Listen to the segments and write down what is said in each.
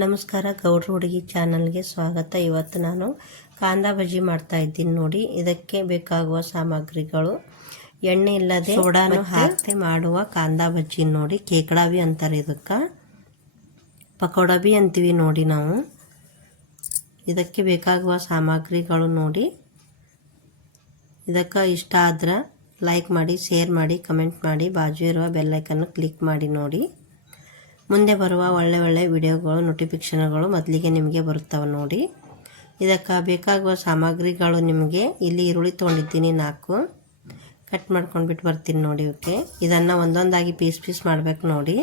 ನಮಸ್ಕಾರ ಗೌಡ್ರ ಹುಡುಗಿ ಚಾನಲ್ಗೆ ಸ್ವಾಗತ. ಇವತ್ತು ನಾನು ಕಾಂದ ಬಜ್ಜಿ ಮಾಡ್ತಾ ಇದ್ದೀನಿ ನೋಡಿ. ಇದಕ್ಕೆ ಬೇಕಾಗುವ ಸಾಮಗ್ರಿಗಳು ಎಣ್ಣೆ ಇಲ್ಲದೆ ಸೋಡಾನು ಹಾಕದೆ ಮಾಡುವ ಕಾಂದ ಬಜ್ಜಿ ನೋಡಿ. ಕೇಕಡಾಬಿ ಅಂತಾರೆ ಇದಕ್ಕೆ. ಪಕೋಡಾಬಿ ಅಂತೀವಿ ನೋಡಿ ನಾವು. ಇದಕ್ಕೆ ಬೇಕಾಗುವ ಸಾಮಗ್ರಿಗಳು ನೋಡಿ. ಇದಕ್ಕೆ ಇಷ್ಟ ಆದ್ರೆ ಲೈಕ್ ಮಾಡಿ ಶೇರ್ ಮಾಡಿ ಕಮೆಂಟ್ ಮಾಡಿ. ಬಾಜು ಇರುವ ಬೆಲ್ಲೈಕನ್ನು ಕ್ಲಿಕ್ ಮಾಡಿ ನೋಡಿ. ಮುಂದೆ ಬರುವ ಒಳ್ಳೆ ಒಳ್ಳೆ ವಿಡಿಯೋಗಳು ನೋಟಿಫಿಕೇಷನ್ಗಳು ಮೊದಲಿಗೆ ನಿಮಗೆ ಬರುತ್ತವೆ ನೋಡಿ. ಇದಕ್ಕೆ ಬೇಕಾಗುವ ಸಾಮಗ್ರಿಗಳು ನಿಮಗೆ ಇಲ್ಲಿ ಈರುಳ್ಳಿ ತೊಗೊಂಡಿದ್ದೀನಿ ನಾಲ್ಕು. ಕಟ್ ಮಾಡ್ಕೊಂಡು ಬಿಟ್ಟು ಬರ್ತೀನಿ ನೋಡಿ ಇವಕ್ಕೆ. ಇದನ್ನು ಒಂದೊಂದಾಗಿ ಪೀಸ್ ಪೀಸ್ ಮಾಡಬೇಕು ನೋಡಿ.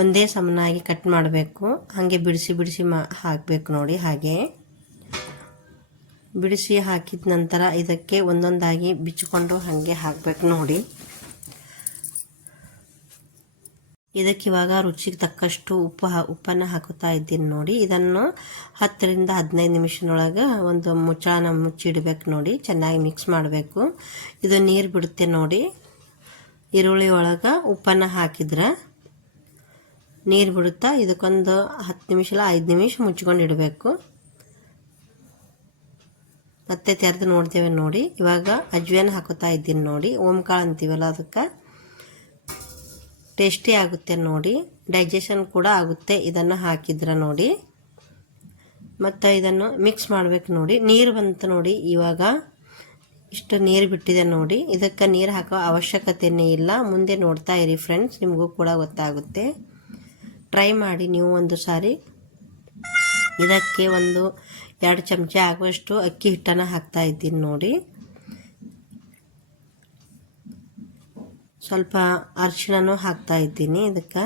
ಒಂದೇ ಸಮನಾಗಿ ಕಟ್ ಮಾಡಬೇಕು. ಹಾಗೆ ಬಿಡಿಸಿ ಬಿಡಿಸಿ ಮಾ ಹಾಕಬೇಕು ನೋಡಿ ಹಾಗೆ. ಬಿಡಿಸಿ ಹಾಕಿದ ನಂತರ ಇದಕ್ಕೆ ಒಂದೊಂದಾಗಿ ಬಿಚ್ಚಿಕೊಂಡು ಹಾಗೆ ಹಾಕಬೇಕು ನೋಡಿ. ಇದಕ್ಕೆ ಇವಾಗ ರುಚಿಗೆ ತಕ್ಕಷ್ಟು ಉಪ್ಪು ಉಪ್ಪನ್ನು ಹಾಕುತ್ತಾ ಇದ್ದೀನಿ ನೋಡಿ. ಇದನ್ನು ಹತ್ತರಿಂದ ಹದಿನೈದು ನಿಮಿಷದೊಳಗೆ ಒಂದು ಮುಚ್ಚಳನ ಮುಚ್ಚಿಡಬೇಕು ನೋಡಿ. ಚೆನ್ನಾಗಿ ಮಿಕ್ಸ್ ಮಾಡಬೇಕು. ಇದು ನೀರು ಬಿಡುತ್ತೆ ನೋಡಿ. ಈರುಳ್ಳಿ ಒಳಗೆ ಉಪ್ಪನ್ನು ಹಾಕಿದ್ರೆ ನೀರು ಬಿಡುತ್ತಾ ಇದಕ್ಕೊಂದು ಹತ್ತು ನಿಮಿಷ ಐದು ನಿಮಿಷ ಮುಚ್ಕೊಂಡು ಇಡಬೇಕು. ಮತ್ತೆ ತೆರೆದು ನೋಡ್ತೇವೆ ನೋಡಿ. ಇವಾಗ ಅಜ್ವೇನ ಹಾಕುತ್ತಾ ಇದ್ದೀನಿ ನೋಡಿ. ಓಂಕಾಳು ಅಂತೀವಲ್ಲ ಅದಕ್ಕೆ. ಟೇಸ್ಟಿ ಆಗುತ್ತೆ ನೋಡಿ. ಡೈಜೆಷನ್ ಕೂಡ ಆಗುತ್ತೆ ಇದನ್ನು ಹಾಕಿದ್ರೆ ನೋಡಿ. ಮತ್ತು ಇದನ್ನು ಮಿಕ್ಸ್ ಮಾಡಬೇಕು ನೋಡಿ. ನೀರು ಬಂತು ನೋಡಿ ಇವಾಗ. ಇಷ್ಟು ನೀರು ಬಿಟ್ಟಿದೆ ನೋಡಿ. ಇದಕ್ಕೆ ನೀರು ಹಾಕೋ ಅವಶ್ಯಕತೆಯೇ ಇಲ್ಲ. ಮುಂದೆ ನೋಡ್ತಾ ಇರಿ ಫ್ರೆಂಡ್ಸ್ ನಿಮಗೂ ಕೂಡ ಗೊತ್ತಾಗುತ್ತೆ. ಟ್ರೈ ಮಾಡಿ ನೀವು ಒಂದು ಸಾರಿ. ಇದಕ್ಕೆ ಒಂದು ಎರಡು ಚಮಚ ಆಗುವಷ್ಟು ಅಕ್ಕಿ ಹಿಟ್ಟನ್ನು ಹಾಕ್ತಾ ಇದ್ದೀನಿ ನೋಡಿ. ಸ್ವಲ್ಪ ಅರಿಶಿಣನೂ ಹಾಕ್ತಾ ಇದ್ದೀನಿ ಇದಕ್ಕೆ.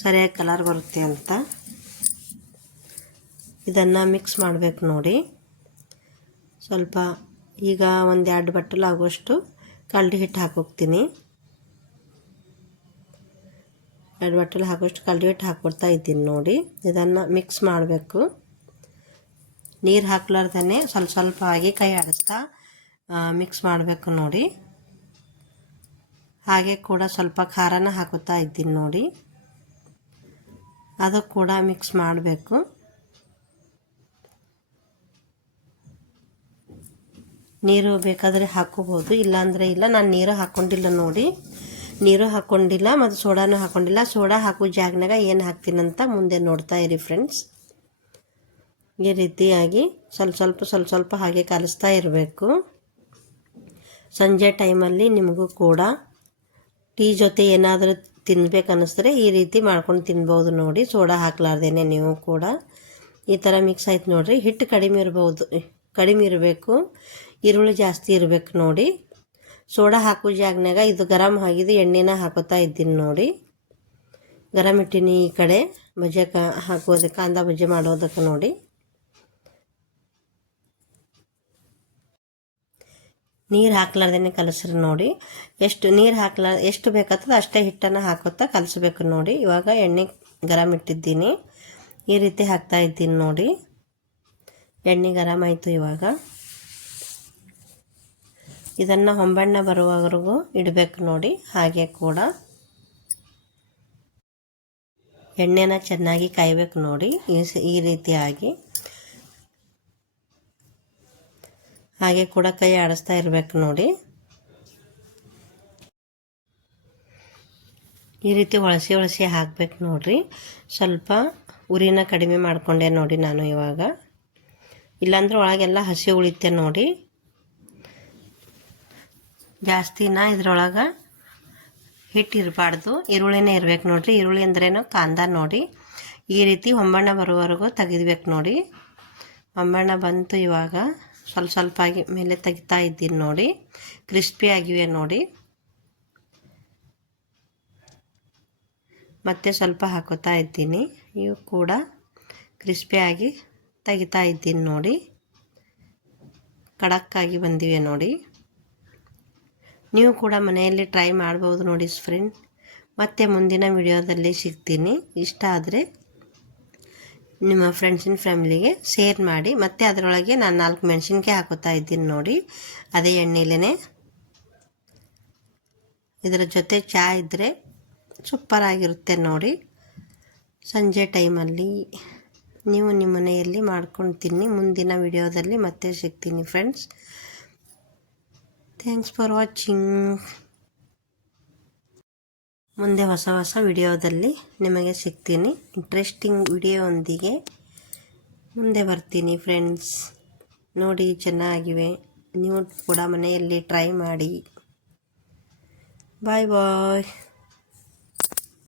ಸರಿಯಾಗಿ ಕಲರ್ ಬರುತ್ತೆ ಅಂತ. ಇದನ್ನು ಮಿಕ್ಸ್ ಮಾಡಬೇಕು ನೋಡಿ. ಸ್ವಲ್ಪ ಈಗ ಒಂದು ಎರಡು ಬಟ್ಟಲು ಆಗುವಷ್ಟು ಕಲ್ಡಿ ಹಿಟ್ಟು ಹಾಕೋಗ್ತೀನಿ ಎರಡು ಬಟ್ಟಲು ಹಾಕೋಷ್ಟು ಕಲ್ಡಿ ಹಿಟ್ಟು ಹಾಕ್ಕೊಡ್ತಾ ಇದ್ದೀನಿ ನೋಡಿ. ಇದನ್ನು ಮಿಕ್ಸ್ ಮಾಡಬೇಕು. ನೀರು ಹಾಕ್ಲಾರ್ದೇ ಸ್ವಲ್ಪ ಸ್ವಲ್ಪ ಆಗಿ ಕೈ ಆಡಿಸ್ತಾ ಮಿಕ್ಸ್ ಮಾಡಬೇಕು ನೋಡಿ. ಹಾಗೆ ಕೂಡ ಸ್ವಲ್ಪ ಖಾರನ ಹಾಕುತ್ತಾ ಇದ್ದೀನಿ ನೋಡಿ. ಅದು ಕೂಡ ಮಿಕ್ಸ್ ಮಾಡಬೇಕು. ನೀರು ಬೇಕಾದರೆ ಹಾಕೋಬೋದು ಇಲ್ಲಾಂದರೆ ಇಲ್ಲ. ನಾನು ನೀರು ಹಾಕ್ಕೊಂಡಿಲ್ಲ ನೋಡಿ. ನೀರು ಹಾಕ್ಕೊಂಡಿಲ್ಲ ಮತ್ತು ಸೋಡಾನು ಹಾಕ್ಕೊಂಡಿಲ್ಲ ಸೋಡಾ ಹಾಕೋ ಜಾಗನಾಗ ಏನು ಹಾಕ್ತೀನಂತ ಮುಂದೆ ನೋಡ್ತಾ ಇರಿ ಫ್ರೆಂಡ್ಸ್ ಈ ರೀತಿಯಾಗಿ ಸ್ವಲ್ಪ ಸ್ವಲ್ಪ ಸ್ವಲ್ಪ ಸ್ವಲ್ಪ ಹಾಗೆ ಕಲಿಸ್ತಾ ಇರಬೇಕು. ಸಂಜೆ ಟೈಮಲ್ಲಿ ನಿಮಗೂ ಕೂಡ ಟೀ ಜೊತೆ ಏನಾದರೂ ತಿನ್ಬೇಕು ಅನ್ನಿಸಿದ್ರೆ ಈ ರೀತಿ ಮಾಡ್ಕೊಂಡು ತಿನ್ಬೋದು ನೋಡಿ. ಸೋಡಾ ಹಾಕ್ಲಾರ್ದೇನೆ ನೀವು ಕೂಡ. ಈ ಥರ ಮಿಕ್ಸ್ ಆಯ್ತು ನೋಡಿರಿ. ಹಿಟ್ಟು ಕಡಿಮೆ ಇರ್ಬೋದು. ಕಡಿಮೆ ಇರಬೇಕು. ಈರುಳ್ಳಿ ಜಾಸ್ತಿ ಇರಬೇಕು ನೋಡಿ. ಸೋಡಾ ಹಾಕೋ ಜಾಗನಾಗ ಇದು ಗರಮ್ ಆಗಿದ್ದು ಎಣ್ಣೆನ ಹಾಕೋತಾ ಇದ್ದೀನಿ ನೋಡಿ. ಗರಮ್ ಇಟ್ಟಿನಿ ಈ ಕಡೆ ಬಜ್ಜಕ್ಕೆ ಹಾಕೋದಕ್ಕೆ ಕಾಂದ ಬಜ್ಜಿ ಮಾಡೋದಕ್ಕೆ ನೋಡಿ. ನೀರು ಹಾಕ್ಲಾರ್ದೇ ಕಲಸ್ರಿ ನೋಡಿ. ಎಷ್ಟು ನೀರು ಹಾಕ್ಲ, ಎಷ್ಟು ಬೇಕಾಗ್ತದ ಅಷ್ಟೇ ಹಿಟ್ಟನ್ನು ಹಾಕುತ್ತಾ ಕಲಸಬೇಕು ನೋಡಿ. ಇವಾಗ ಎಣ್ಣೆ ಗರಮ್ ಇಟ್ಟಿದ್ದೀನಿ. ಈ ರೀತಿ ಹಾಕ್ತಾ ಇದ್ದೀನಿ ನೋಡಿ. ಎಣ್ಣೆ ಗರಂ ಆಯಿತು ಇವಾಗ. ಇದನ್ನು ಹೊಂಬಣ್ಣ ಬರುವವರೆಗೂ ಇಡಬೇಕು ನೋಡಿ, ಹಾಗೆ ಕೂಡ. ಎಣ್ಣೆನ ಚೆನ್ನಾಗಿ ಕಾಯಬೇಕು ನೋಡಿ, ಈ ರೀತಿಯಾಗಿ ಹಾಗೆ ಕೂಡ ಕೈ ಆಡಿಸ್ತಾ ಇರಬೇಕು ನೋಡಿ. ಈ ರೀತಿ ಒಳಸಿ ಒಳಸಿ ಹಾಕ್ಬೇಕು ನೋಡ್ರಿ. ಸ್ವಲ್ಪ ಉರಿನ ಕಡಿಮೆ ಮಾಡಿಕೊಂಡೆ ನೋಡಿ ನಾನು ಇವಾಗ. ಇಲ್ಲಾಂದ್ರೆ ಒಳಗೆಲ್ಲ ಹಸಿ ಉಳಿತೆ ನೋಡಿ. ಜಾಸ್ತಿನ ಇದ್ರೊಳಗೆ ಹಿಟ್ಟು ಇರಬಾರ್ದು ಈರುಳ್ಳಿನೇ ಇರ್ಬೇಕು ನೋಡ್ರಿ. ಈರುಳ್ಳಿ ಅಂದ್ರೇನು ಕಾಂದ ನೋಡಿ. ಈ ರೀತಿ ಹೊಂಬಣ್ಣ ಬರುವವರೆಗೂ ತೆಗಿಬೇಕು ನೋಡಿ. ಹೊಂಬಣ್ಣ ಬಂತು ಇವಾಗ. ಸ್ವಲ್ಪ ಸ್ವಲ್ಪ ಆಗಿ ಮೇಲೆ ತೆಗಿತಾ ಇದ್ದೀನಿ ನೋಡಿ. ಕ್ರಿಸ್ಪಿ ಆಗಿವೆ ನೋಡಿ. ಮತ್ತೆ ಸ್ವಲ್ಪ ಹಾಕೋತಾ ಇದ್ದೀನಿ. ಇವು ಕೂಡ ಕ್ರಿಸ್ಪಿಯಾಗಿ ತೆಗಿತಾ ಇದ್ದೀನಿ ನೋಡಿ. ಕಡಕ್ಕಾಗಿ ಬಂದಿವೆ ನೋಡಿ. ನೀವು ಕೂಡ ಮನೆಯಲ್ಲಿ ಟ್ರೈ ಮಾಡ್ಬೋದು ನೋಡಿ ಫ್ರೆಂಡ್. ಮತ್ತೆ ಮುಂದಿನ ವಿಡಿಯೋದಲ್ಲಿ ಸಿಗ್ತೀನಿ. ಇಷ್ಟ ಆದರೆ ನಿಮ್ಮ ಫ್ರೆಂಡ್ಸಿನ ಫ್ಯಾಮಿಲಿಗೆ ಶೇರ್ ಮಾಡಿ, ಮತ್ತು ಅದರೊಳಗೆ ನಾನು ನಾಲ್ಕು ಮೆಣಸಿನ್ಕಾಯಿ ಹಾಕೋತಾ ಇದ್ದೀನಿ ನೋಡಿ. ಅದೇ ಎಣ್ಣೆಲೇ. ಇದರ ಜೊತೆ ಚಹಾ ಇದ್ದರೆ ಸೂಪರಾಗಿರುತ್ತೆ ನೋಡಿ. ಸಂಜೆ ಟೈಮಲ್ಲಿ ನೀವು ನಿಮ್ಮ ಮನೆಯಲ್ಲಿ ಮಾಡ್ಕೊಂಡು ತಿನ್ನಿ ಮುಂದಿನ ವಿಡಿಯೋದಲ್ಲಿ ಮತ್ತೆ ಸಿಗ್ತೀನಿ ಫ್ರೆಂಡ್ಸ್ ಥ್ಯಾಂಕ್ಸ್ ಫಾರ್ ವಾಚಿಂಗ್ ಮುಂದೆ ಹೊಸ ಹೊಸ ವಿಡಿಯೋದಲ್ಲಿ ನಿಮಗೆ ಸಿಗ್ತೀನಿ. ಇಂಟ್ರೆಸ್ಟಿಂಗ್ ವಿಡಿಯೋದೊಂದಿಗೆ ಮುಂದೆ ಬರ್ತೀನಿ ಫ್ರೆಂಡ್ಸ್ ನೋಡಿ, ಚೆನ್ನಾಗಿವೆ. ನೀವು ಕೂಡ ಮನೆಯಲ್ಲಿ ಟ್ರೈ ಮಾಡಿ. ಬಾಯ್ ಬಾಯ್